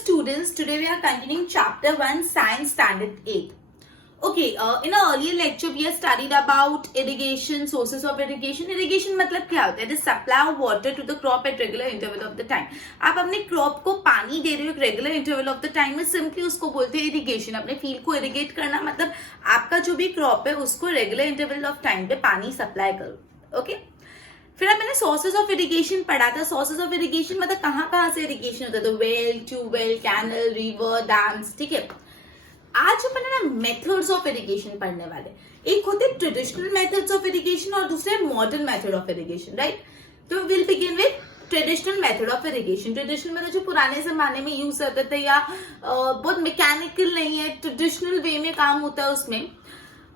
students, today we are continuing chapter 1 science standard 8. Okay, in our earlier lecture we have studied about irrigation, sources of irrigation. Irrigation मतलब क्या होता है? The supply of water to the crop at regular interval of the time. आप अपने crop को पानी दे रहे हो एक regular interval of the time में, simply उसको बोलते हैं irrigation. अपने field को irrigate करना मतलब आपका जो भी crop है उसको regular interval of time पे पानी supply करो. Okay? फिर मैंने सोर्सेज ऑफ इरिगेशन पढ़ा था. सोर्सेज ऑफ इरिगेशन मतलब कहाँ से इरिगेशन होता है, तो well, tubewell, canal, river, dams. ठीक है, आज अपन है ना मेथड्स ऑफ इरिगेशन पढ़ने वाले. एक होते हैं ट्रेडिशनल मेथड्स ऑफ इरिगेशन और दूसरे modern method of irrigation. Right, तो will begin with traditional method of irrigation. Traditional method जो पुराने जमाने में यूज करते थे या बहुत मैकेनिकल नहीं है, ट्रेडिशनल वे में काम होता है उसमें.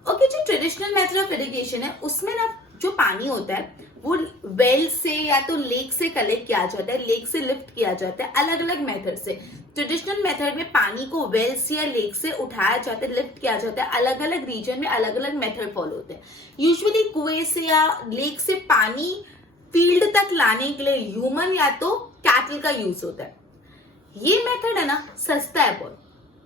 ओके, जो ट्रेडिशनल मेथड ऑफ इरिगेशन है उसमें ना जो पानी होता है वो वेल से या तो लेक से कलेक्ट किया जाता है, लेक से लिफ्ट किया जाता है, अलग अलग मेथड से. ट्रेडिशनल मेथड में पानी को वेल से या लेक से उठाया जाता है, लिफ्ट किया जाता है. अलग अलग रीजन में अलग अलग मेथड फॉलो होते हैं. यूजुअली कुएं से या लेक से पानी फील्ड तक लाने के लिए ह्यूमन या तो कैटल का यूज होता है. ये मेथड है ना सस्ता है बहुत,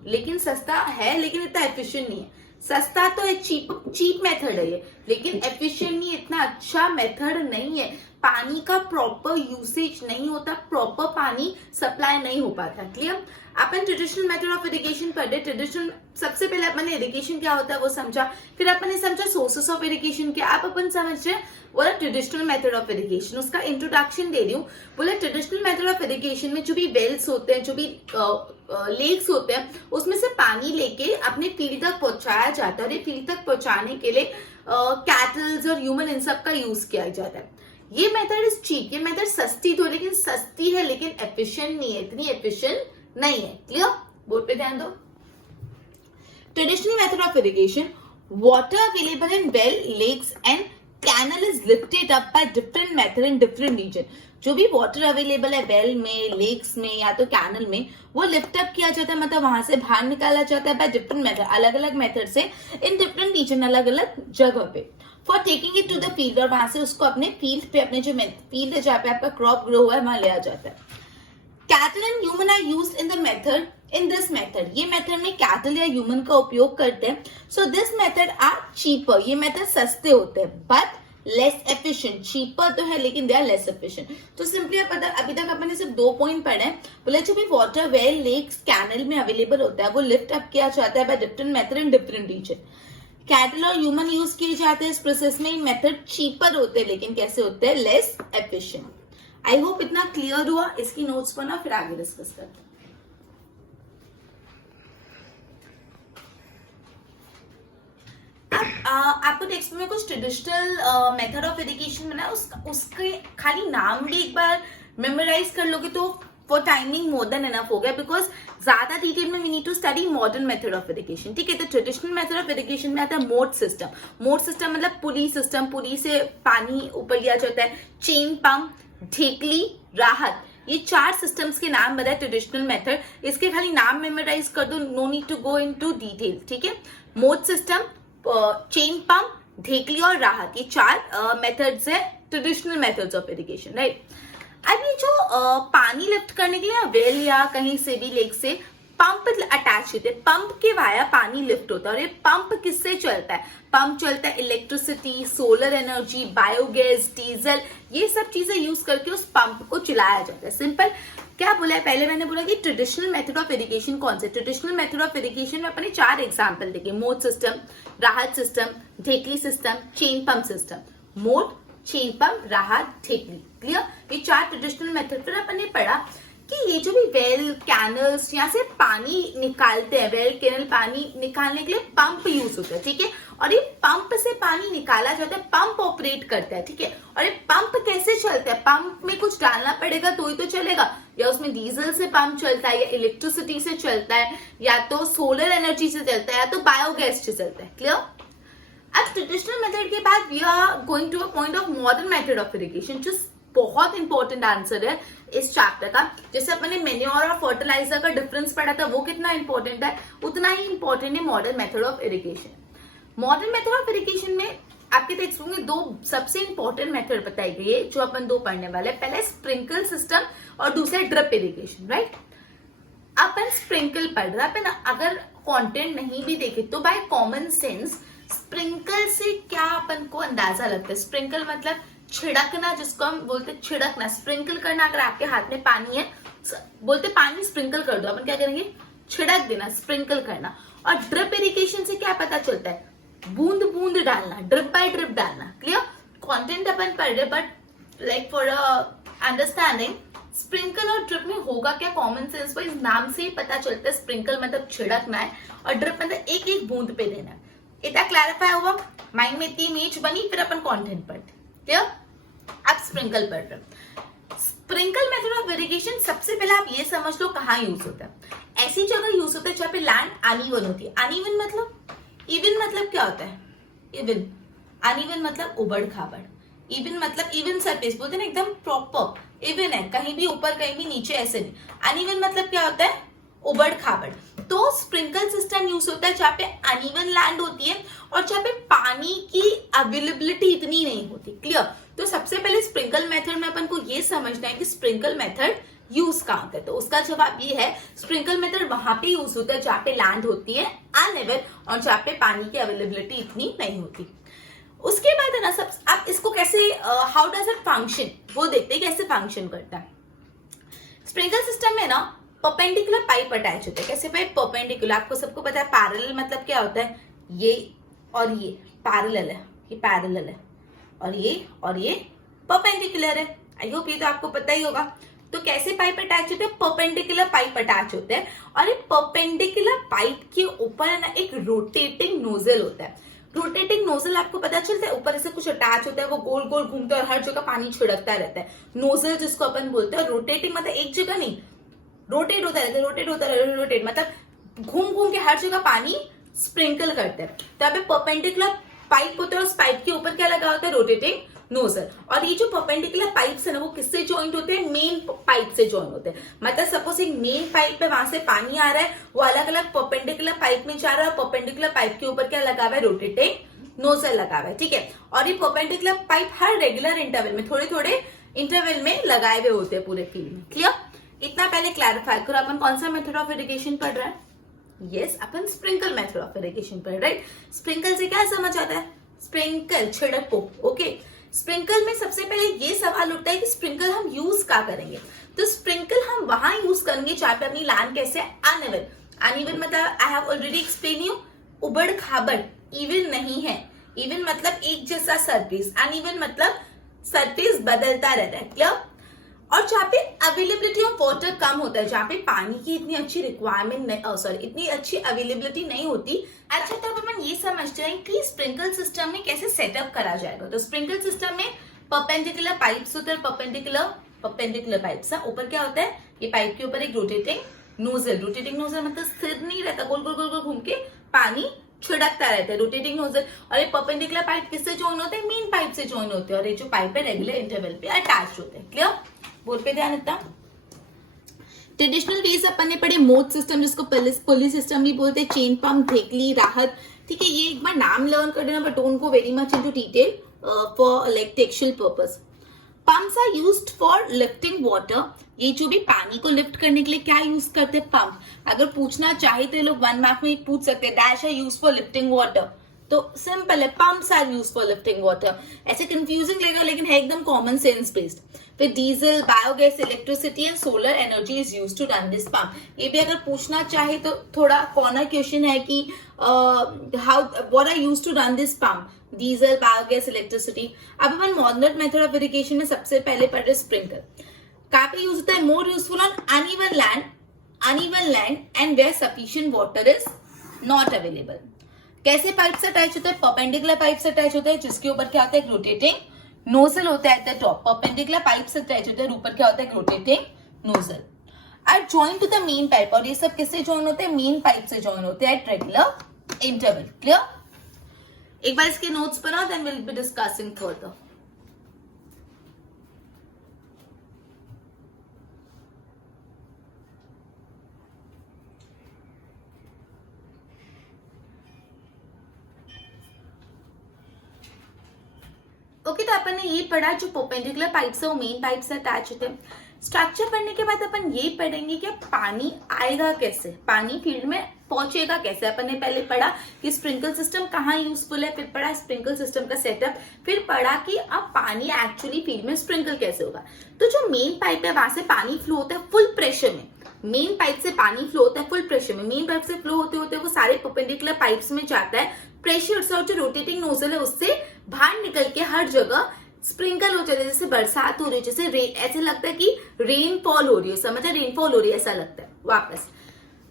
लेकिन सस्ता है लेकिन इतना एफिशिएंट नहीं है. सस्ता तो है, चीप मेथड है ये, लेकिन एफिशिएंट नहीं, इतना अच्छा मेथड नहीं है. पानी का प्रॉपर यूसेज नहीं होता, प्रॉपर पानी सप्लाई नहीं हो पाता. Clear? Upon traditional method of irrigation पढ़े. ट्रेडिशनल सबसे पहले अपन ने इरिगेशन क्या होता है वो समझा, फिर अपन ने समझा सोर्सेस ऑफ इरिगेशन क्या. आप अपन समझ रहे बोला ट्रेडिशनल मेथड ऑफ इरिगेशन, उसका इंट्रोडक्शन दे रही हूँ. बोला ट्रेडिशनल मेथड ऑफ इरिगेशन में जो भी वेल्स होते हैं, जो भी लेक्स होते हैं, उसमें से पानी लेके अपने फील्ड तक पहुंचाया जाता है. और ये फील्ड तक पहुंचाने के लिए कैटल्स और ह्यूमन इन सब का यूज किया जाता है. ये मेथड इज चीप, ये मेथड सस्ती तो लेकिन सस्ती है लेकिन एफिशिएंट नहीं है, इतनी एफिशिएंट नहीं है. क्लियर? बोर्ड पे ध्यान दो. Traditional method of irrigation, water available in well, lakes and canal is lifted up by different method in different region. जो भी वाटर अवेलेबल है वेल में, लेक्स में या तो कैनल में, वो लिफ्ट अप किया जाता है, मतलब वहां से बाहर निकाला जाता है बाय डिफरेंट मेथड, अलग अलग मेथड से इन डिफरेंट रीजन, अलग अलग जगह पे, for taking it to the field. और वहां से उसको अपने फील्ड पे, अपने जो फील्ड है जहाँ पे आपका क्रॉप ग्रो हुआ है वहां ले आ जाता है. Cattle and human are used in the method. In this method, ये मेथड में कैटल या ह्यूमन का उपयोग करते हैं. So this method are cheaper. ये मेथड सस्ते होते हैं बट लेस एफिशिएंट. चीपर तो है लेकिन दे आर लेस एफिशिएंट. तो सिंपली पता, अभी तक अपन ने सिर्फ 2 पॉइंट पढ़े हैं. बोले जो भी वाटर वेल, लेक्स, कैनल में अवेलेबल होता है वो लिफ्ट अप किया जाता है by different method in different region. Cattle और ह्यूमन यूज किए जाते हैं इस प्रोसेस में. मेथड चीपर होते हैं लेकिन कैसे होते हैं, लेस एफिशिएंट. आई होप इतना क्लियर हुआ. इसकी नोट्स पर ना फिर आगे डिस्कस करते हैं. आपको टेक्स्ट में कुछ ट्रेडिशनल मेथड ऑफ इरिगेशन में ना उसके खाली नाम भी एक बार मेमोराइज कर लोगे तो for timing more than enough हो गया, बिकॉज ज्यादा डिटेल में we need to study modern method of irrigation. ठीक है, तो ट्रेडिशनल मेथड ऑफ इरिगेशन में आता है मोड सिस्टम. मोड सिस्टम मतलब पुली सिस्टम, पुली से पानी ऊपर लिया जाता है. चेन पंप, ढेकली, राहत, ये 4 सिस्टम्स के नाम बताए ट्रेडिशनल मेथड. इसके खाली नाम मेमोराइज कर दो, no need to go into detail. ठीक है, moat system, chain pump, dhekli और राहत, ये 4 मेथड्स है traditional methods of irrigation. Right, अब ये जो पानी लिफ्ट करने के लिए वेल या कहीं से भी लेक से पंप अटैच होते हैं. पंप के वाया पानी लिफ्ट होता है. और ये पंप किससे चलता है? पंप चलता है electricity, solar energy, biogas, diesel, ये सब चीजें यूज करके उस पंप को चलाया जाता है. सिंपल क्या बोला है, पहले मैंने बोला कि ट्रेडिशनल मेथड ऑफ इरिगेशन कौन से. ट्रेडिशनल मेथड ऑफ इरिगेशन में अपने 4 एग्जांपल देखे. मोड सिस्टम, राहत सिस्टम, ढेकली सिस्टम, चेन पंप सिस्टम. मोड, चेन पंप, राहत, ढेकली. क्लियर? ये 4 ट्रेडिशनल मेथड. फिर अपन ने पढ़ा कि ये जो भी वेल, कैनल्स, यहाँ से पानी निकालते हैं, वेल, कैनल पानी निकालने के लिए पंप यूज होता है. ठीक है, और ये पंप से पानी निकाला जाता है, पंप ऑपरेट करता है. ठीक है, और ये पंप कैसे चलता है? पंप में कुछ डालना पड़ेगा तो ही तो चलेगा, या उसमें डीजल से पंप चलता है, या इलेक्ट्रिसिटी से चलता है, या तो सोलर एनर्जी से चलता है, या तो बायोगैस से चलता है. क्लियर? अब ट्रेडिशनल मेथड के बाद we are going to a point of modern method of irrigation, जो बहुत इंपॉर्टेंट आंसर है इस चैप्टर का. जैसे अपने मेन्योर और फर्टिलाइजर का डिफरेंस पढ़ा था, वो कितना इंपॉर्टेंट है उतना ही इंपॉर्टेंट है modern method of irrigation. Modern method of irrigation में आपके टेक्स्ट बुक में 2 सबसे इंपॉर्टेंट मेथड बताई गई है जो अपन 2 पढ़ने वाले हैं. पहला स्प्रिंकल सिस्टम और दूसरा ड्रिप इरिगेशन. राइट, अब अपन स्प्रिंकल पढ़ रहे हैं अपन, अगर कंटेंट नहीं भी देखे तो बाय कॉमन सेंस स्प्रिंकल से क्या अपन को अंदाजा लगता है? स्प्रिंकल मतलब छिड़कना, जिसको हम बोलते हैं छिड़कना, स्प्रिंकल करना। अगर आपके हाथ में पानी है, बोलते पानी स्प्रिंकल कर दो, अपन क्या करेंगे? छिड़क देना, स्प्रिंकल करना। और ड्रिप इरिगेशन से क्या पता चलता है? बूंद बूंद डालना, ड्रिप बाय ड्रिप डालना। क्लियर? कंटेंट अपन पढ़ रहे, but like for understanding sprinkle और ड्रिप में होगा क्या? कॉमन सेंस वाइज नाम से ही पता चलता है। स्प्रिंकल मतलब छिड़कना है और ड्रिप मतलब एक एक बूंद पे देना है। इतना क्लैरिफाई हुआ? माइंड में इतनी इमेज बनी, फिर अपन कंटेंट पढ़ते। क्लियर? अब स्प्रिंकल पढ़ रहे। स्प्रिंकल मेथड ऑफ इरिगेशन सबसे पहले आप ये समझ लो कहाँ यूज होता है। ऐसी जगह यूज होता है जहाँ पे लैंड अनइवन होती है। अनइवन मतलब, इवन मतलब क्या होता है? इवन। अनइवन मतलब उबड़ खाबड़। इवन मतलब इवन सरफेस, बोलते हैं ना एकदम प्रॉपर इवन है, कहीं भी ऊपर कहीं भी नीचे, ऐसे नहीं। अनइवन मतलब क्या होता है? उबड़ खाबड़। तो स्प्रिंकल सिस्टम यूज होता है जहाँ पे अनइवन लैंड होती है और जहाँ पे पानी की अवेलेबिलिटी इतनी नहीं होती। क्लियर? तो सबसे पहले स्प्रिंकल मेथड में अपन को ये समझना है कि स्प्रिंकल मेथड यूज कहाँ होता है। तो उसका जवाब ये है, स्प्रिंकल मेथड वहां पे यूज होता है जहाँ पे लैंड होती है अनइवन और जहाँ पे पानी की अवेलेबिलिटी इतनी नहीं होती। उसके बाद है ना, सब आप इसको कैसे, हाउ डज इट फंक्शन, वो देखते हैं कैसे फंक्शन करता है। स्प्रिंकल सिस्टम में ना परपेंडिकुलर पाइप अटैच होते हैं। कैसे पाइप? परपेंडिकुलर। आपको सबको पता है पैरेलल मतलब क्या होता है? ये और ये पैरेलल है, ये पैरेलल है, और ये परपेंडिकुलर है। आई होप ये तो आपको पता ही होगा। तो कैसे पाइप अटैच होते हैं? परपेंडिकुलर पाइप अटैच होते हैं और एक परपेंडिकुलर पाइप के ऊपर है ना एक रोटेटिंग नोजल होता है। रोटेटिंग नोजल आपको पता चलता है, ऊपर से कुछ अटैच होता है, वो गोल गोल घूमता है और हर जगह पानी छिड़कता रहता है। नोजल जिसको अपन बोलते हैं। रोटेटिंग मतलब एक जगह नहीं, रोटेट होता रहता है, रोटेट होता रहता है, रोटेट मतलब घूम घूम के हर जगह पानी स्प्रिंकल करते हैं। तो यहाँ पे परपेंडिकुलर पाइप होता है, उस पाइप के ऊपर क्या लगा होता है? Rotating nozzle. और ये जो परपेंडिकुलर पाइप्स है ना, वो किससे ज्वाइंट होते हैं? मेन पाइप से ज्वाइंट होते हैं। मतलब सपोज एक मेन पाइप है, वहां से पानी आ रहा है, वो अलग अलग परपेंडिकुलर पाइप में जा रहा है, परपेंडिकुलर पाइप के ऊपर क्या लगा हुआ है? रोटेटिंग नोजल लगा हुआ है। ठीक है? और ये परपेंडिकुलर पाइप हर रेगुलर इंटरवल में, थोड़े थोड़े इंटरवल में लगाए हुए होते हैं पूरे फील्ड में। क्लियर? इतना पहले क्लैरिफाई करो। अपन कौन सा मेथड ऑफ इरिगेशन पढ़ रहा है? Yes, upon sprinkle method of irrigation पढ़ रहे। स्प्रिंकल से क्या समझ आता है? स्प्रिंकल, छिड़को। ओके, स्प्रिंकल में सबसे पहले ये सवाल उठता है कि स्प्रिंकल हम यूज क्या करेंगे? तो स्प्रिंकल हम वहां यूज करेंगे जहां पे अपनी लैंड कैसे अनइवन। अनइवन मतलब I have already explain you, उबड़ खाबड़, इवन नहीं है। इवन मतलब एक जैसा सरफेस, अनइवन मतलब सरफेस बदलता रहता है। क्लियर? और जहाँ पे अवेलेबिलिटी ऑफ वाटर कम होता है, जहाँ पे पानी की इतनी अच्छी रिक्वायरमेंट, इतनी अच्छी अवेलेबिलिटी नहीं होती। अच्छा, तो अब अपन ये समझते हैं कि स्प्रिंकल सिस्टम में कैसे सेटअप करा जाएगा। तो स्प्रिंकल सिस्टम में परपेंडिकुलर पाइप्स होते हैं, परपेंडिकुलर पाइप्स। ऊपर क्या होता है? ये पाइप के ऊपर एक रोटेटिंग नोजल। रोटेटिंग नोजल मतलब स्थिर नहीं रहता, गोल गोल गोल गोल घूम के पानी छिड़कता रहता है, रोटेटिंग नोजल। और ये परपेंडिकुलर पाइप किससे ज्वाइन होते हैं? मेन पाइप से ज्वाइन होते हैं। और ये जो पाइप है रेगुलर इंटरवल पे अटैच होते हैं। क्लियर? बोल पे ध्यान इतना। ट्रेडिशनल वेज अपन ने पढ़े, मोड सिस्टम जिसको पुली सिस्टम भी बोलते हैं, चेन पंप, धेकली, राहत। ठीक है, ये एक बार नाम लर्न कर देना, but don't go very much into detail for like textual purpose. Pumps are used for lifting water. ये जो भी पानी को लिफ्ट करने के लिए क्या यूज करते हैं? पंप। अगर पूछना चाहे तो ये लोग 1 मार्क में पूछ सकते हैं, dash are use for lifting water. तो सिंपल है, pumps are use for lifting water. ऐसे कंफ्यूजिंग लगेगा लेकिन है एकदम कॉमन सेंस बेस्ड। फिर diesel, biogas, electricity and solar energy is use to run this pump. ये भी अगर पूछना चाहे तो थोड़ा कॉर्नर क्वेश्चन है कि how what are use to run this pump? Diesel, biogas, electricity. अब अपन मॉडर्न मेथड ऑफ इरिगेशन में सबसे पहले पढ़ रहे स्प्रिंकल। कहाँ पे यूज होता है? More useful on uneven land and where sufficient water is not available. कैसे पाइप से अटैच होता है? परपेंडिकुलर पाइप से अटैच होता है, जिसके ऊपर क्या होता है? रोटेटिंग नोजल होता है at the top. Perpendicular pipe से अटैच होता है, ऊपर क्या होता है? Rotating nozzle are join to the main pipe. और ये सब किससे जॉइन होते हैं? मेन पाइप से जॉइन होते हैं एट रेगुलर इंटरवल। क्लियर? एक बार इसके नोट्स बनाओ, then will be discussing further. Okay, तो अपन ने ये पढ़ा जो परपेंडिकुलर पाइप्स है वो मेन पाइप से अटैच होते हैं। स्ट्रक्चर पढ़ने के बाद अपन ये पढ़ेंगे कि पानी आएगा कैसे, पानी फील्ड में पहुंचेगा कैसे। अपन ने पहले पढ़ा कि स्प्रिंकल सिस्टम कहाँ यूजफुल है, फिर पढ़ा स्प्रिंकल सिस्टम का सेटअप, फिर पढ़ा कि अब पानी एक्चुअली फील्ड में स्प्रिंकल कैसे होगा। तो जो मेन पाइप है वहां से पानी फ्लो होता है फुल प्रेशर में, मेन पाइप से पानी फ्लो होता है फुल प्रेशर में। मेन पाइप से फ्लो होते होते वो सारे परपेंडिकुलर पाइप्स में जाता है, प्रेशर से, और जो रोटेटिंग नोजल है उससे बाहर निकल के हर जगह स्प्रिंकल हो जाता है। जैसे बरसात हो रही है, जैसे ऐसे लगता है कि रेनफॉल हो रही है, समझा, रेनफॉल हो रही है ऐसा लगता है। वापस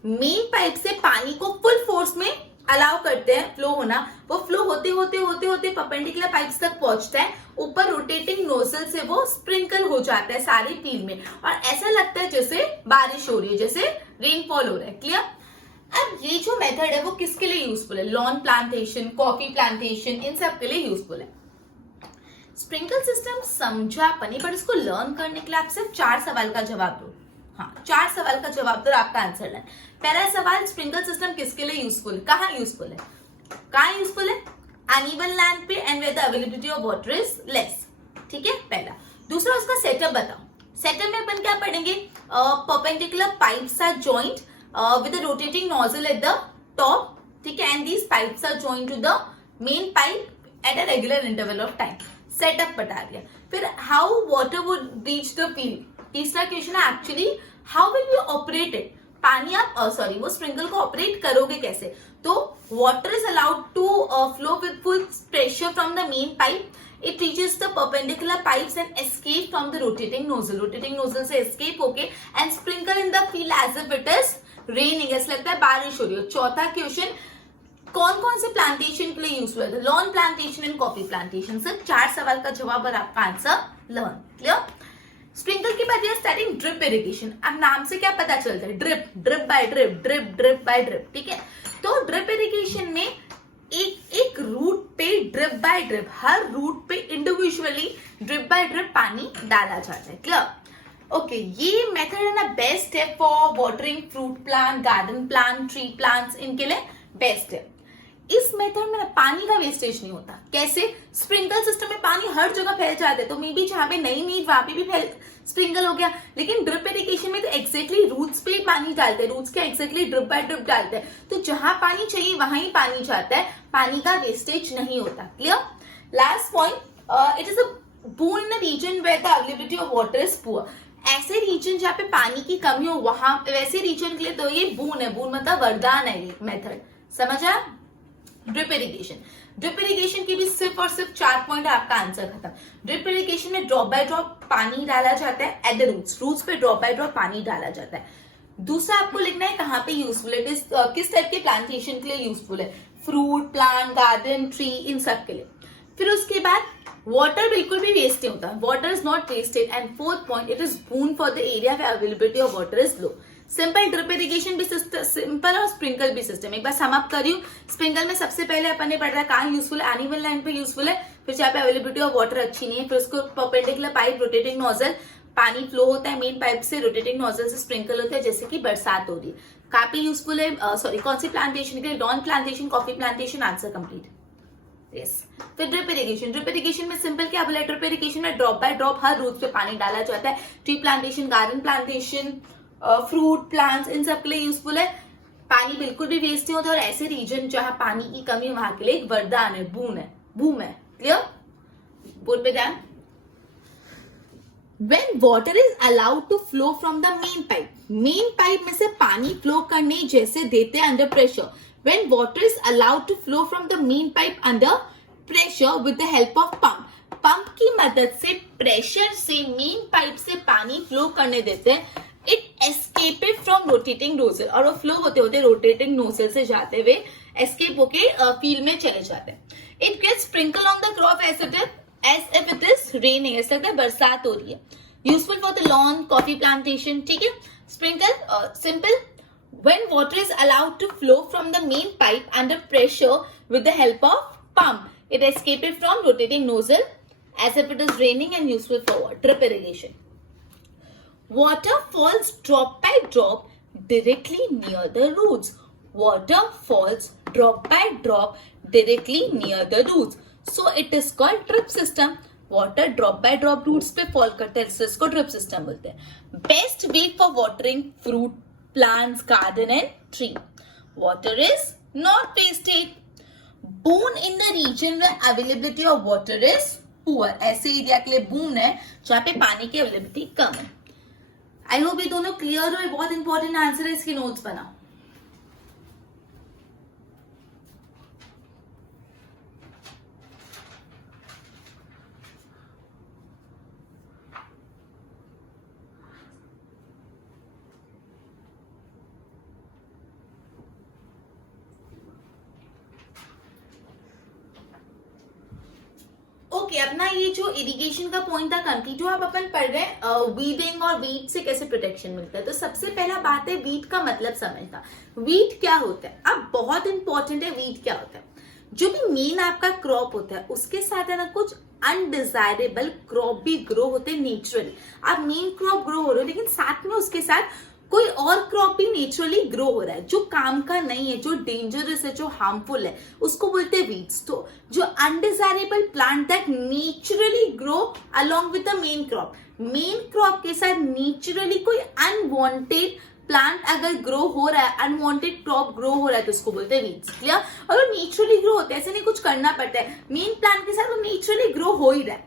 मेन पाइप से पानी को फुल फोर्स में अलाउ करते हैं फ्लो होना, वो फ्लो होते होते होते होते परपेंडिकुलर पाइप्स तक पहुंचता है, ऊपर रोटेटिंग नोजल से वो स्प्रिंकल हो जाता है सारे फील्ड में, और ऐसा लगता है जैसे बारिश हो रही है, जैसे रेनफॉल हो रहा है। क्लियर? अब ये जो मेथड है वो किसके लिए यूजफुल है? लॉन प्लांटेशन, कॉफी प्लांटेशन, इन सब के लिए यूजफुल है। स्प्रिंकल सिस्टम समझा अपने, पर इसको लर्न करने के लिए आप सिर्फ 4 सवाल का जवाब दो। हाँ, 4 सवाल का जवाब दो, आपका आंसर है। पहला सवाल, स्प्रिंकल सिस्टम किसके लिए यूजफुल है, कहाँ यूजफुल है? कहाँ यूजफुल है? अनइवन लैंड पे and where the availability of water is less. ठीक है, पहला। दूसरा, उसका सेटअप बताओ। सेटअप में अपन क्या पढ़ेंगे? Perpendicular pipes are joint with a rotating nozzle at the top, ठीक है, and these pipes are joined to the main pipe at a regular interval of time. Setup बता दिया। फिर how water would reach the field। तीसरा question है actually how will you operate it। पानी आप वो स्प्रिंकल को ऑपरेट करोगे कैसे? तो water is allowed to flow with full pressure from the main pipe. It reaches the perpendicular pipes and escape from the rotating nozzle. Rotating nozzle से escape होके and sprinkle in the field as if it is raining, ऐसा लगता है बारिश हो रही हो। चौथा क्वेश्चन, कौन कौन से प्लांटेशन के लिए यूज हुआ है? Lawn plantation and coffee plantation. सिर्फ 4 सवाल का जवाब और आपका आंसर लर्न। क्लियर? स्प्रिंकल के बाद स्टार्टिंग ड्रिप इरिगेशन। अब नाम से क्या पता चलता है? Drip, drip by drip, drip drip by drip. ठीक है, तो ड्रिप इरिगेशन में एक रूट पे ड्रिप बाय ड्रिप, हर रूट पे इंडिविजुअली ड्रिप बाय ड्रिप पानी डाला जाता है। क्लियर? ओके, ये मेथड है ना बेस्ट है for watering fruit plant, garden plant, tree plants, इनके लिए बेस्ट है। इस मेथड में पानी का वेस्टेज नहीं होता। कैसे? स्प्रिंकल सिस्टम में पानी हर जगह फैल जाता है, तो मे बी जहां पे नहीं वहां पे भी स्प्रिंकल हो गया। लेकिन ड्रिप इरिगेशन में तो एक्जैक्टली रूट्स पे ही पानी डालते हैं, रूट्स के एक्जैक्टली ड्रिप बाय ड्रिप डालते हैं, तो जहां पानी चाहिए वहां ही पानी जाता है, पानी का वेस्टेज नहीं होता। Clear? Last point, it is a boon in a region where the availability of water is poor। ऐसे रीजन जहाँ पे पानी की कमी हो, वहां वैसे रीजन के लिए तो ये बून है। बून मतलब वरदान है ये मेथड, समझा? Drip irrigation. ड्रिप इरिगेशन की भी सिर्फ और सिर्फ 4 पॉइंट, आपका आंसर खत्म। ड्रिप इरिगेशन में ड्रॉप बाय ड्रॉप पानी डाला जाता है एट द रूट्स, रूट्स पे ड्रॉप बाय ड्रॉप पानी डाला जाता है। दूसरा आपको लिखना है कहाँ पे यूजफुल है, किस टाइप के प्लांटेशन के लिए यूजफुल है, फ्रूट प्लांट, गार्डन, ट्री, इन सब के लिए। फिर उसके बाद वाटर बिल्कुल भी वेस्ट नहीं होता, water is not wasted. And fourth point, it is boon for the area where availability of water is low. Simple drip irrigation भी सिंपल और स्प्रिंकल भी सिस्टम। एक बार सम अप कर रही हूँ। स्प्रिंकल में सबसे पहले अपन ने पढ़ रहा है कहाँ यूजफुल है, एनिमल लैंड पे यूजफुल है। फिर जहाँ पे अवेलेबिलिटी ऑफ वाटर अच्छी नहीं है, फिर उसको परपेंडिकुलर पाइप, रोटेटिंग नोजल, पानी फ्लो होता है मेन पाइप से, रोटेटिंग नोजल से स्प्रिंकल होता है, जैसे कि बरसात हो रही है। कहाँ पे यूजफुल है? सॉरी, कौन सी प्लांटेशन के लिए? Lawn plantation, coffee plantation. Answer complete. Yes. फिर ड्रिप इरिगेशन। ड्रिप इरिगेशन में सिंपल क्या बोला? ड्रिप इरिगेशन में ड्रॉप बाय ड्रॉप हर रूट पे पानी डाला जाता है। Tree plantation, garden plantation, fruit plants, इन सब के लिए यूजफुल है। पानी बिल्कुल भी वेस्ट नहीं होता, और ऐसे रीजन जहां पानी की कमी वहां के लिए एक वरदान है, बून है, बूम है। क्लियर? बोर्ड पे ध्यान। When water is allowed to flow from the main pipe में से पानी फ्लो करने जैसे देते हैं under pressure. When water is allowed to flow from the main pipe under pressure with the help of pump, pump की मदद से प्रेशर से मेन पाइप से पानी फ्लो करने देते हैं। It escapade from rotating nozzle, और वो फ्लो होते होते रोटेटिंग नोजल से जाते हुए एस्केप होके फील्ड में चले जाते हैं। It gets sprinkle on the crop as if it is raining, ऐसा लगता है बरसात हो रही है। Useful for the lawn, coffee plantation. ठीक है, sprinkle simple. When water is allowed to flow from the main pipe under pressure with the help of pump, it escaped from rotating nozzle as if it is raining, and useful for drip irrigation. Water falls drop by drop directly near the roots. Water falls drop by drop directly near the roots. So it is called drip system. Water drop by drop roots पे fall करता है, इसको drip system बोलते हैं. Best way for watering fruit plants, garden and tree. Water is not wasted. Boon in the region में availability of water is poor. ऐसे area के लिए बून है जहां पे पानी की अवेलेबिलिटी कम है. आई होप ये दोनों क्लियर हो. बहुत इंपॉर्टेंट आंसर है, इसके नोट्स बनाओ. ओके, अपना ये जो इरिगेशन का पॉइंट था कंप्लीट हुआ. अब अपन पढ़ रहे हैं वीडिंग और वीट से कैसे प्रोटेक्शन मिलता है. तो सबसे पहला बात है वीट का मतलब समझना. वीट क्या होता है? अब बहुत इंपॉर्टेंट है वीट क्या होता है. जो भी मेन आपका क्रॉप होता है उसके साथ है ना कुछ अनडिजायरेबल क्रॉप भी ग्रो होते हैं नेचुरली. आप मेन क्रॉप ग्रो हो रहे हो लेकिन साथ में उसके साथ कोई और क्रॉप भी नेचुरली ग्रो हो रहा है जो काम का नहीं है, जो डेंजरस है, जो हार्मफुल है, उसको बोलते हैं वीड्स. तो जो undesirable plant that naturally grow along with the main crop के साथ नेचुरली कोई अनवांटेड प्लांट अगर ग्रो हो रहा है, अनवांटेड क्रॉप ग्रो हो रहा है तो उसको बोलते हैं वीड्स. क्लियर? और वो नेचुरली ग्रो होता है, ऐसे नहीं कुछ करना पड़ता है. मेन प्लांट के साथ वो नेचुरली ग्रो हो ही रहा है.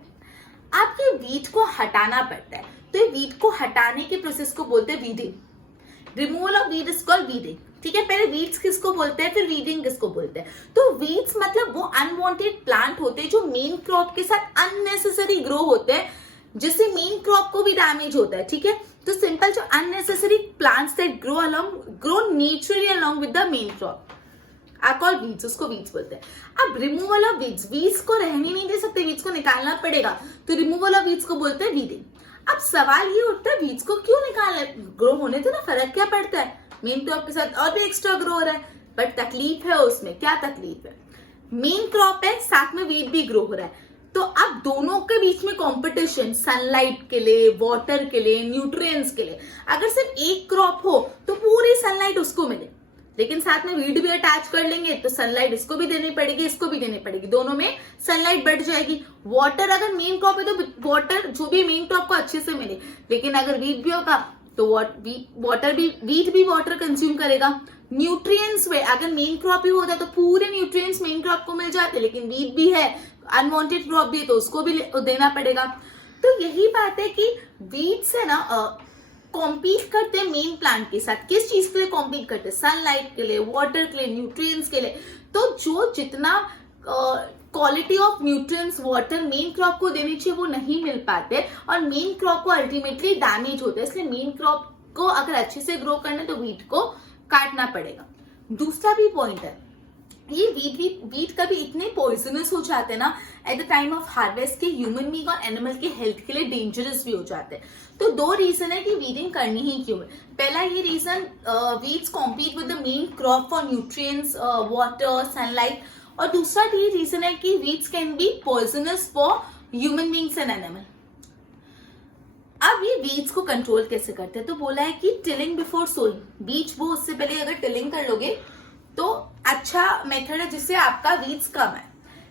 आपके वीड को हटाना पड़ता है. तो ये वीड को हटाने के प्रोसेस को बोलते हैं weeding. Removal of weed is called weeding. ठीक है, पहले वीड्स किसको बोलते हैं, फिर वीडिंग किसको बोलते हैं. तो वीड्स मतलब वो अनवांटेड प्लांट होते हैं जो मेन क्रॉप के साथ अननेसेसरी ग्रो होते हैं, जिससे मेन क्रॉप को भी डैमेज होता है. ठीक है, तो सिंपल जो unnecessary plants that grow naturally along with the main crop are called weeds, उसको वीड्स बोलते हैं. अब रिमूवल ऑफ वीड्स को रहने नहीं दे सकते, वीड्स को निकालना पड़ेगा, तो रिमूवल ऑफ वीड्स को बोलते हैं वीडिंग. अब सवाल ये उठता है वीड्स को क्यों निकालना? ग्रो होने तो ना फर्क क्या पड़ता है, मेन क्रॉप के साथ और भी एक्स्ट्रा ग्रो हो रहा है. बट तकलीफ है उसमें. क्या तकलीफ है? मेन क्रॉप है, साथ में वीड भी ग्रो हो रहा है, तो अब दोनों के बीच में कंपटीशन, सनलाइट के लिए, वाटर के लिए, न्यूट्रिएंट्स के लिए. अगर सिर्फ एक क्रॉप हो तो पूरी सनलाइट उसको मिले, लेकिन साथ में वीड भी अटैच कर लेंगे तो सनलाइट इसको भी देनी पड़ेगी, इसको भी देनी पड़ेगी, दोनों में सनलाइट बढ़ जाएगी. वाटर अगर मेन क्रॉप है तो वाटर जो भी मेन क्रॉप को अच्छे से मिले, लेकिन अगर वीट भी होगा तो वीट भी वाटर कंज्यूम करेगा. न्यूट्रिएंट्स में अगर मेन क्रॉप ही होता है तो पूरे न्यूट्रिएंट्स मेन क्रॉप को मिल जाते, लेकिन वीट भी है, अनवांटेड क्रॉप भी है, तो उसको भी देना पड़ेगा. तो यही बात है कि वीट से ना कॉम्पीट करते हैं मेन प्लांट के साथ. किस चीज के लिए कॉम्पीट करते हैं? सनलाइट के लिए, वाटर के लिए, न्यूट्रिएंट्स के लिए. तो जो जितना quality of nutrients water main crop को देनी चाहिए वो नहीं मिल पाते और मेन क्रॉप को अल्टीमेटली डैमेज होता है. इसलिए मेन क्रॉप को अगर अच्छे से ग्रो करना है तो वीट को काटना पड़ेगा. दूसरा भी पॉइंट है, ये वीट कभी इतने पॉइजनस हो जाते हैं ना at the time of harvest के ह्यूमन बीइंग और एनिमल के हेल्थ के लिए डेंजरस भी हो जाते हैं. तो दो रीजन है कि वीडिंग करनी ही क्यों है. पहला ये reason, weeds compete with the main crop for nutrients, water, sunlight. और दूसरा ये रीजन है कि weeds can be poisonous for human beings and animal. अब ये वीड्स को कंट्रोल कैसे करते हैं? तो बोला है कि टिलिंग बिफोर सोइंग, बीज बो उससे पहले अगर टिलिंग कर लोगे तो अच्छा मेथड है जिससे आपका वीड्स कम है.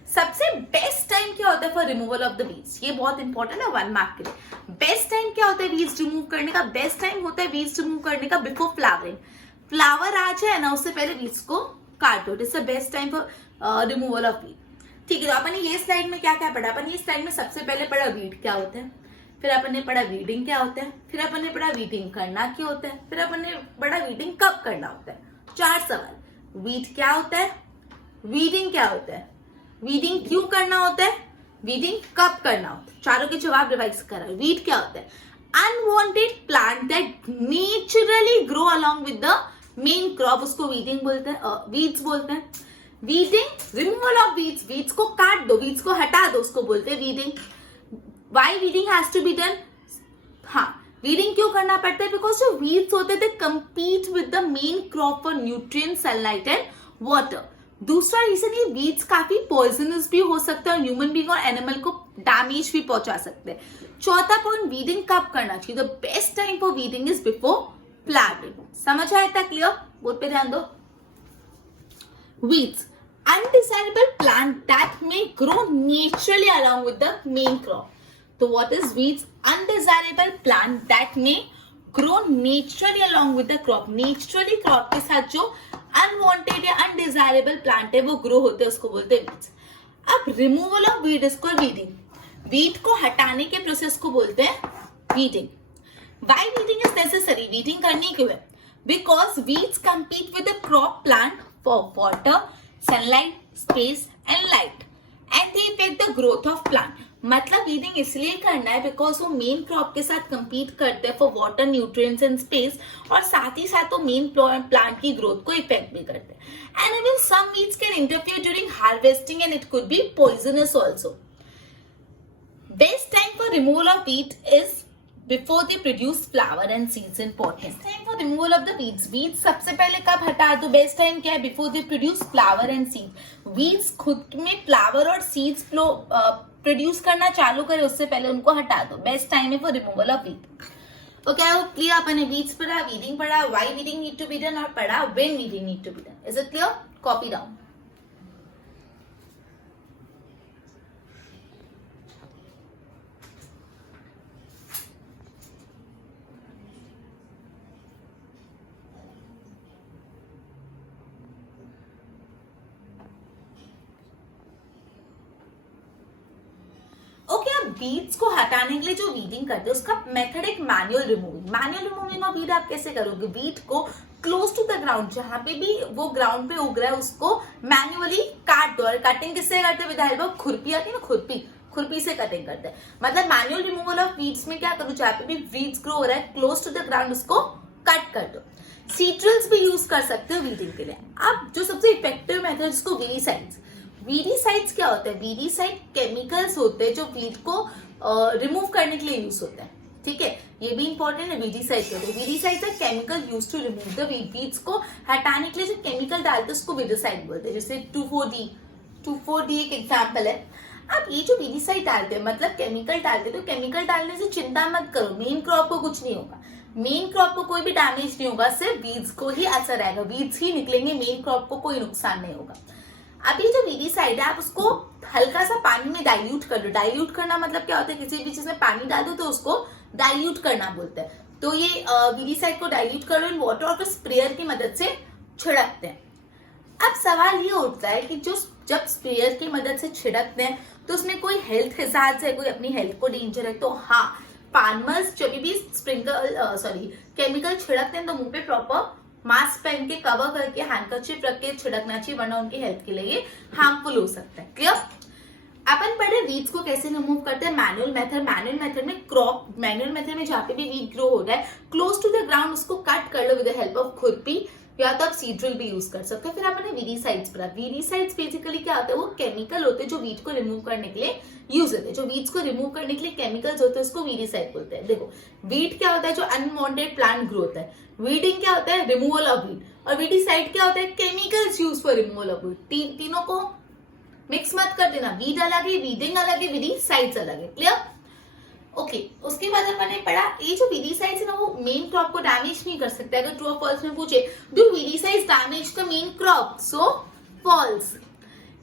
सबसे बेस्ट टाइम क्या होता है for removal of the weeds? ये बहुत इंपॉर्टेंट है 1 मार्क के लिए. बेस्ट टाइम क्या होता है वीड्स रिमूव करने का? बेस्ट टाइम होता है वीड्स रिमूव करने का बिफोर फ्लावरिंग. फ्लावर आ जाए ना उससे पहले वीड्स को काट दो. It's the best time for removal of weed. ठीक है, तो अपन ने ये स्लाइड में क्या क्या पढ़ा? अपन ये स्लाइड में सबसे पहले पढ़ा वीड क्या होता है, फिर अपन ने पढ़ा वीडिंग क्या होता है, फिर अपन ने पढ़ा वीडिंग करना क्या होता है, फिर अपन ने पढ़ा वीडिंग कब करना होता है. 4 सवाल. वीड क्या होता है, वीडिंग क्या होता है, वीडिंग क्यों करना होता है, वीडिंग कब करना होता है. चारों के जवाब रिवाइज करा. वीड क्या होता है? Unwanted plant that naturally grow along with the main crop, उसको वीडिंग बोलते हैं, वीड्स बोलते हैं. Weeding removal of weeds, weeds को काट दो, वीड्स को हटा दो, उसको बोलते हैं weeding. Why weeding has to be done? हाँ, weeding क्यों करना पड़ता है? Because जो weeds होते थे compete with the main crop for nutrients, sunlight and water. दूसरा रीजन ये weeds काफी poisonous भी हो सकते हैं और ह्यूमन बीइंग और एनिमल को डैमेज भी पहुंचा सकते हैं. चौथा पॉइंट, weeding कब करना चाहिए? The best time for weeding is before planting. समझ आया था? क्लियर? बोर्ड पे ध्यान दो. Weeds undesirable plant that may grow naturally along with the main crop. So what is weeds? Undesirable plant that may grow naturally along with the crop. Naturally crop के साथ जो unwanted या undesirable plant है वो grow होते हैं, उसको बोलते हैं weeds. अब removal of weed is called weeding. Weed को हटाने के प्रोसेस को बोलते हैं weeding. Why weeding is necessary? Weeding करनी क्यों है? Because weeds compete with the crop plant for water, sunlight, space and light, and they affect the growth of plant. मतलब वीडिंग इसलिए करना है बिकॉज वो मेन क्रॉप के साथ compete करते हैं for water, nutrients and space, और साथ ही साथ वो मेन प्लांट की ग्रोथ को इफेक्ट भी करते हैं. And even some weeds can interfere during harvesting and it could be poisonous also. Best time for removal of weed is before they produce flower and seeds. Important. Best time for removal of the weeds. Weeds सबसे पहले कब हटा दो? Best time क्या है? Before they produce flower and seeds. Weeds खुद में flower और seeds produce करना चालू करे उससे पहले उनको हटा दो. Best time है for removal of weed. Okay, I hope clear. अपने weeds पढ़ा, weeding पढ़ा, why weeding need to be done और पढ़ा when weeding need to be done. Is it clear? Copy down. Weeds को हटाने के लिए जो वीडिंग करते हैं उसका मेथड एक manual removing. Manual removing of weed आप कैसे करोगे? वीड को क्लोज टू द ग्राउंड, जहां पे भी वो ग्राउंड पे उग रहा है उसको मैनुअली काट दो. और कटिंग किससे करते हैं? विद हेल्प ऑफ खुरपी आती है ना, खुरपी से कटिंग करते हैं. मतलब मैनुअल रिमूवल ऑफ वीड्स में क्या करूं? जहां पे भी वीड्स ग्रो हो रहा है क्लोज टू द ग्राउंड उसको कट कर दो. सीड्रिल्स भी यूज कर सकते हो वीडिंग के लिए. अब जो सबसे इफेक्टिव मेथड इसको वीडीसाइड्स. वीडीसाइड्स क्या होता है? वीडीसाइड केमिकल्स होते हैं जो वीड को रिमूव करने के लिए यूज होते हैं. ठीक है, ये भी इंपॉर्टेंट है. वीडीसाइड होते हैं. Weedicides are chemical use to remove the weed. Weeds को हटाने के लिए जो केमिकल डालते हैं उसको वीडीसाइड बोलते हैं. जैसे 2,4-D एक एग्जाम्पल है. अब ये जो वीडीसाइड डालते हैं मतलब केमिकल डालते हैं, तो केमिकल डालने से चिंता मत करो, मेन क्रॉप को कुछ नहीं होगा. मेन क्रॉप को कोई भी डैमेज नहीं होगा, सिर्फ वीड्स को ही असर आएगा. वीड्स ही निकलेंगे, मेन क्रॉप को कोई नुकसान नहीं होगा. अभी जो वीडीसाइड है आप उसको हल्का सा पानी में डाइल्यूट कर लो. डाइल्यूट करना मतलब क्या होता है? किसी भी चीज में पानी डाल दो तो उसको डाइल्यूट करना बोलते हैं. तो ये वीडीसाइड को डाइल्यूट कर लो इन वाटर और फिर स्प्रेयर की मदद से छिड़कते हैं. अब सवाल ये उठता है कि जो जब स्प्रेयर की मदद से छिड़कते हैं तो उसमें कोई हेल्थ हिसाब से कोई अपनी हेल्थ को डेंजर है? तो हाँ, फार्मर्स जब भी केमिकल छिड़कते हैं तो मुंह पे प्रॉपर मास्क पहन के कवर करके हैंडकरचिप रख के छिड़कना चाहिए, वरना उनकी हेल्थ के लिए हार्मफुल हो सकता है. क्लियर? अपन पढ़े वीड्स को कैसे रिमूव करते हैं. मैनुअल मेथड में जहाँ पे भी वीड ग्रो हो रहा है क्लोज टू द ग्राउंड उसको कट कर लो विद द हेल्प ऑफ खुरपी, या तो आप सीड्रिल भी यूज कर सकते हो. फिर आपने वीडीसाइड्स पढ़ा. वीडीसाइड्स बेसिकली क्या होता है? वो केमिकल होते हैं जो वीड को रिमूव करने के लिए यूज होते हैं. जो वीड्स को रिमूव करने के लिए केमिकल्स होते हैं उसको वीडीसाइड बोलते हैं. देखो, वीड क्या होता है? जो अनवांटेड प्लांट ग्रोथ है. वीडिंग क्या होता है? Removal of weed. और वीडीसाइड क्या होता है? Chemicals use for removal of weed. तीनों को मिक्स मत कर देना. वीड अलग है, वीडिंग अलग है, वीडीसाइड्स अलग है. क्लियर? ओके, उसके बाद अपन ने पढ़ा ये जो वीडीसाइड्स है ना वो मेन क्रॉप को डैमेज नहीं कर सकते. अगर ट्रू और फॉल्स में पूछे do weedicides damage the main crop, so false.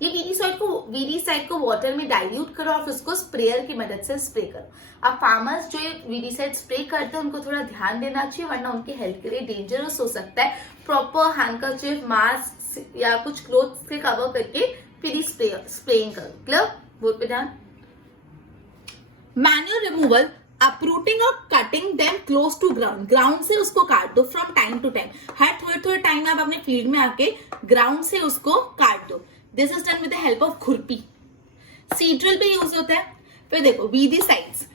ये वीडीसाइड को वाटर में डाइल्यूट करो और उसको स्प्रेयर की मदद से स्प्रे करो. अब फार्मर्स जो ये वीडीसाइड स्प्रे करते हैं उनको थोड़ा ध्यान देना चाहिए, वरना उनकी हेल्थ के लिए डेंजरस हो सकता है. प्रॉपर हैंडकरचिप, मास्क या कुछ क्लोथ से कवर करके फिर स्प्रेइंग करो. क्लियर? बोर्ड पे ध्यान. मैन्युअल रिमूवल, अपरूटिंग और cutting them close to ground से उसको काट दो फ्रॉम टाइम टू टाइम. हर थोड़े टाइम में आप अपने फील्ड में आके ग्राउंड से उसको काट दो. This is done with the help of खुरपी. सीड्रिल भी यूज होता है. फिर देखो वीडीसाइड्स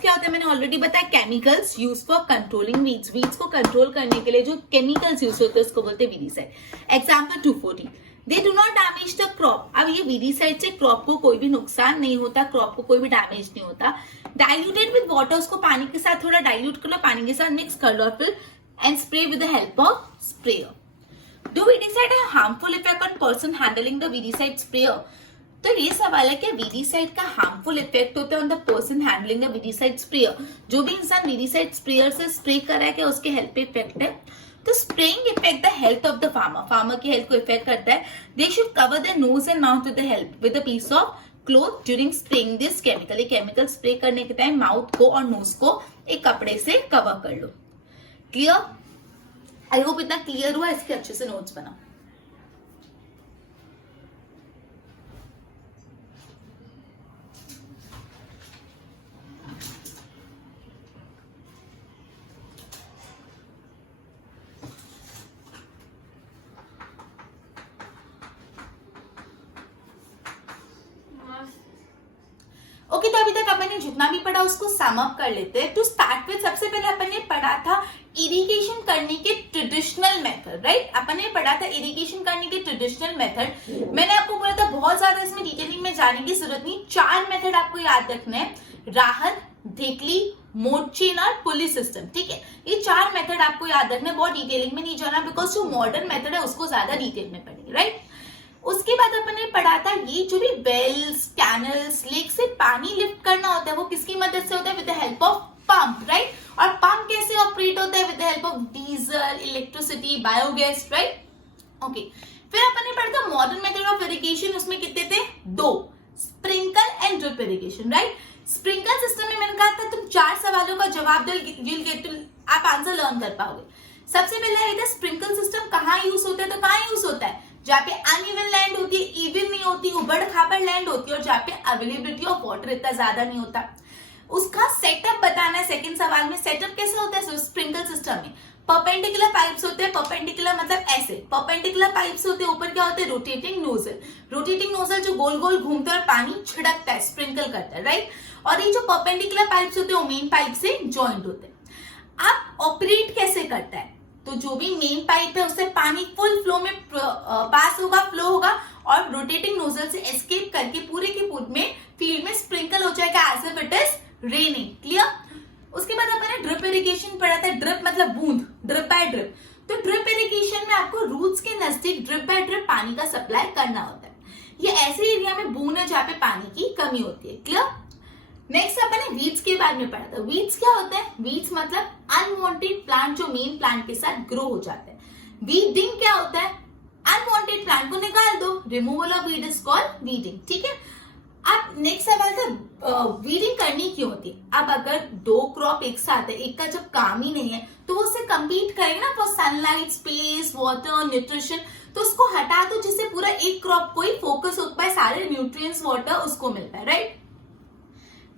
क्या होता है? मैंने ऑलरेडी बताया, chemicals use for controlling weeds. Weeds को कंट्रोल करने के लिए जो केमिकल्स यूज होते हैं उसको बोलते हैं weedicide. Example 2,4-D. They do not damage the crop. अब ये वीडीसाइड से क्रॉप को कोई भी नुकसान नहीं होता, क्रॉप को कोई भी डैमेज नहीं होता. डाइल्यूटेड विद वाटर, उसको पानी के साथ थोड़ा डाइल्यूट कर लो, पानी के साथ मिक्स कर लो फिर and spray with the help of sprayer. Do weedicide have harmful effect on person handling the weedicide sprayer? तो ये सवाल है कि वीडीसाइड का हार्मफुल इफेक्ट होता है on the person handling the weedicide sprayer. जो भी इंसान वीडीसाइड स्प्रेयर से स्प्रे कर रहा है क्या उसके हेल्थ पे इफेक्ट है? तो spraying effect the health of the farmer की हेल्थ को इफेक्ट करता है. They should cover the nose and mouth with the help with a piece of cloth during spraying this chemical. ये केमिकल स्प्रे करने के time mouth को और knows को एक कपड़े से कवर कर लो. क्लियर? आई होप इतना क्लियर हुआ. इसके अच्छे से नोट्स बनाओ. ओके, तो अभी तक अपन ने जितना भी पढ़ा उसको सम अप कर लेते हैं. टू स्टार्ट विद सबसे पहले अपन ने पढ़ा था इरिगेशन करने के ट्रेडिशनल मेथड. राइट, अपन ने पढ़ा था इरिगेशन करने के ट्रेडिशनल मेथड. मैंने आपको बोला था बहुत ज्यादा इसमें डिटेलिंग में जाने की जरूरत नहीं. 4 मेथड आपको याद रखने हैं: राहत, धेकली, मोड चेन और पुली सिस्टम. ठीक है, ये 4 मेथड आपको याद रखने. बहुत डिटेलिंग में नहीं जाना बिकॉज जो मॉडर्न मेथड है उसको ज्यादा डिटेल में पढ़ेंगे. राइट, उसके बाद अपन ने पढ़ा था ये जो भी वेल्स, कैनल्स, लेक से पानी लिफ्ट करना होता है वो किसकी मदद से होता है? With the help of pump. Right, और पंप कैसे ऑपरेट होता है? With the help of diesel, electricity, biogas. Right, okay. फिर अपन ने पढ़ा था मॉडर्न मेथड ऑफ इरिगेशन. उसमें कितने थे? 2, sprinkle and drip irrigation. Right, sprinkle system में मैंने कहा था तुम 4 सवालों का जवाब दो, आप आंसर लर्न कर पाओगे. सबसे पहले है स्प्रिंकल सिस्टम कहाँ यूज होता है? तो कहाँ यूज होता है? जहाँ पे अनइवन लैंड होती है, इवन नहीं होती, उबड़ खाबड़ लैंड होती है और जहाँ पे अवेलेबिलिटी ऑफ वाटर इतना ज्यादा नहीं होता. उसका सेटअप बताना है सेकंड सवाल में. सेटअप कैसे होता है स्प्रिंकल सिस्टम में? परपेंडिकुलर पाइप्स होते हैं. परपेंडिकुलर मतलब ऐसे परपेंडिकुलर पाइप्स होते हैं. ऊपर क्या होते हैं? Rotating nozzle. रोटेटिंग नोजल जो गोल गोल घूमता है और पानी छिड़कता है, स्प्रिंकल करता है. राइट, और ये जो परपेंडिकुलर पाइप्स होते हैं वो मेन पाइप से ज्वाइंट होते हैं. अब ऑपरेट कैसे करता है? तो जो भी मेन पाइप है उससे पानी फुल फ्लो में पास होगा, फ्लो होगा और रोटेटिंग नोजल से एस्केप करके पूरे के पूरे में फील्ड में स्प्रिंकल हो जाएगा as if it is raining. Clear? उसके बाद अपन ने ड्रिप इरिगेशन पढ़ा था. ड्रिप मतलब बूंद, ड्रिप बाय ड्रिप. तो ड्रिप इरिगेशन में आपको रूट्स के नजदीक ड्रिप बाय ड्रिप पानी का सप्लाई करना होता है. ये ऐसे एरिया में बूंद है जहाँ पे पानी की कमी होती है. क्लियर? नेक्स्ट अपन ने वीड्स के बारे में पढ़ा था. वीड्स क्या होते हैं? वीड्स मतलब अनवांटेड प्लांट जो मेन प्लांट के साथ ग्रो हो जाते हैं. वीडिंग क्या होता है? अनवांटेड प्लांट को निकाल दो. Removal of weed is called weeding. ठीक है, अब नेक्स्ट सवाल था वीडिंग करनी क्यों होती है? अब अगर 2 क्रॉप एक साथ है, एक का जब काम ही नहीं है तो वो उससे कम्पीट करेगा ना for sunlight, space, water, nutrition. तो उसको हटा दो जिससे पूरा एक क्रॉप को ही फोकस हो पाए, सारे न्यूट्रिएंट्स, वाटर उसको मिल पाए. राइट,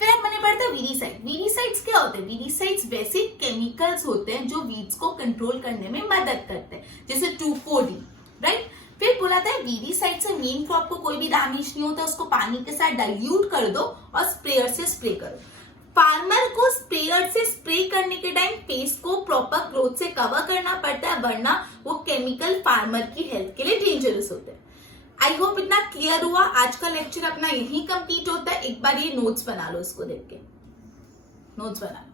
फिर मैंने पढ़ा था वीडीसाइड. वीडीसाइड्स क्या होते हैं? वीडीसाइड्स वैसे केमिकल्स होते हैं जो वीड्स को कंट्रोल करने में मदद करते हैं, जैसे 2,4-D. राइट, फिर बोला था वीडीसाइड से मेन क्रॉप को कोई भी डैमेज नहीं होता. उसको पानी के साथ डाइल्यूट कर दो और स्प्रेयर से स्प्रे करो. फार्मर को स्प्रेयर से स्प्रे करने के टाइम पेस्ट को प्रॉपर क्लोथ से कवर करना पड़ता है, वरना वो केमिकल फार्मर की हेल्थ के लिए डेंजरस होते हैं. आई होप इतना क्लियर हुआ. आज का लेक्चर अपना यही कंप्लीट होता है. एक बार ये नोट्स बना लो, इसको देख के नोट्स बना लो.